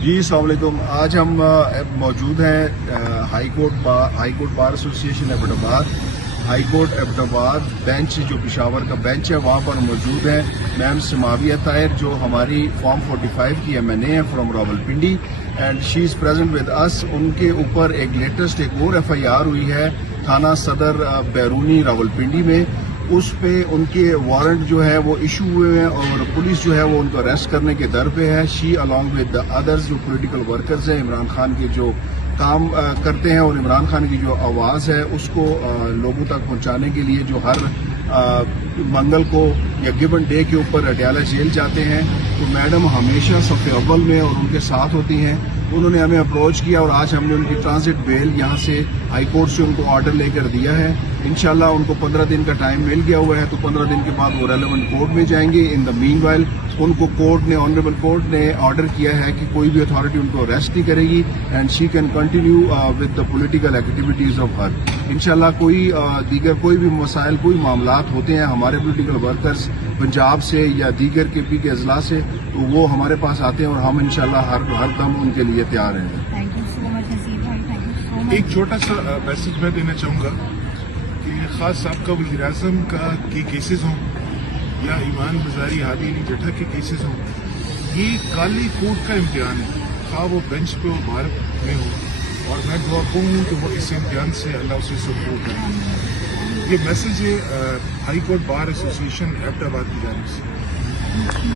جی السلام علیکم. آج ہم موجود ہیں high court bar association Abbottabad. High court Abbottabad bench جو پشاور کا بینچ ہے وہاں پر موجود ہیں میم سماویہ طاہر جو ہماری فارم 45 کی MNA ہے from Rawalpindi and she is present with us. ان کے اوپر ایک لیٹسٹ ایک اور FIR ہوئی ہے تھانہ صدر بیرونی راولپنڈی میں. اس پہ ان کے وارنٹ جو ہے وہ ایشو ہوئے ہیں اور پولیس جو ہے وہ ان کو اریسٹ کرنے کے در پہ ہے. شی along with the others جو پولیٹیکل ورکرز ہیں عمران خان کے جو کام کرتے ہیں اور عمران خان کی جو آواز ہے اس کو لوگوں تک پہنچانے کے لیے جو ہر منگل کو یا گیون ڈے کے اوپر اڈیالہ جیل جاتے ہیں تو میڈم ہمیشہ صف اول میں اور ان کے ساتھ ہوتی ہیں. انہوں نے ہمیں اپروچ کیا اور آج ہم نے ان کی ٹرانزٹ بیل یہاں سے ہائی کورٹ سے ان کو آرڈر لے کر دیا ہے. انشاءاللہ ان کو 15 دن کا ٹائم مل گیا ہوا ہے تو 15 دن کے بعد وہ ریلیونٹ کورٹ میں جائیں گے. ان دا مین وائل ان کو آنریبل کورٹ نے آرڈر کیا ہے کہ کوئی بھی اتھارٹی ان کو اریسٹ نہیں کرے گی and she can continue with the political activities of her. انشاءاللہ کوئی بھی مسائل کوئی معاملات ہوتے ہیں ہمارے پولیٹیکل ورکرز پنجاب سے یا دیگر KP کے اضلاع سے تو وہ ہمارے پاس آتے ہیں اور ہم انشاءاللہ ہر دم ان کے لیے تیار ہیں. تھینک یو سو مچ نصیر بھائی, تھینک یو سو مچ. ایک چھوٹا سا میسج میں دینا چاہوں گا کہ خاص صاحب کا وزیر اعظم کا کے کیسز ہوں یا ایمان بزاری ہادی علی جٹھا کے کیسز ہوں, یہ کالی کوٹ کا امتحان ہے. خواہ وہ بینچ پہ ہو باہر میں ہو اور میں دعا ہوں کہ وہ اس امتحان سے اللہ اسے سپورٹ کرے. یہ میسج ہے high court bar association Abbottabad کی جانب سے.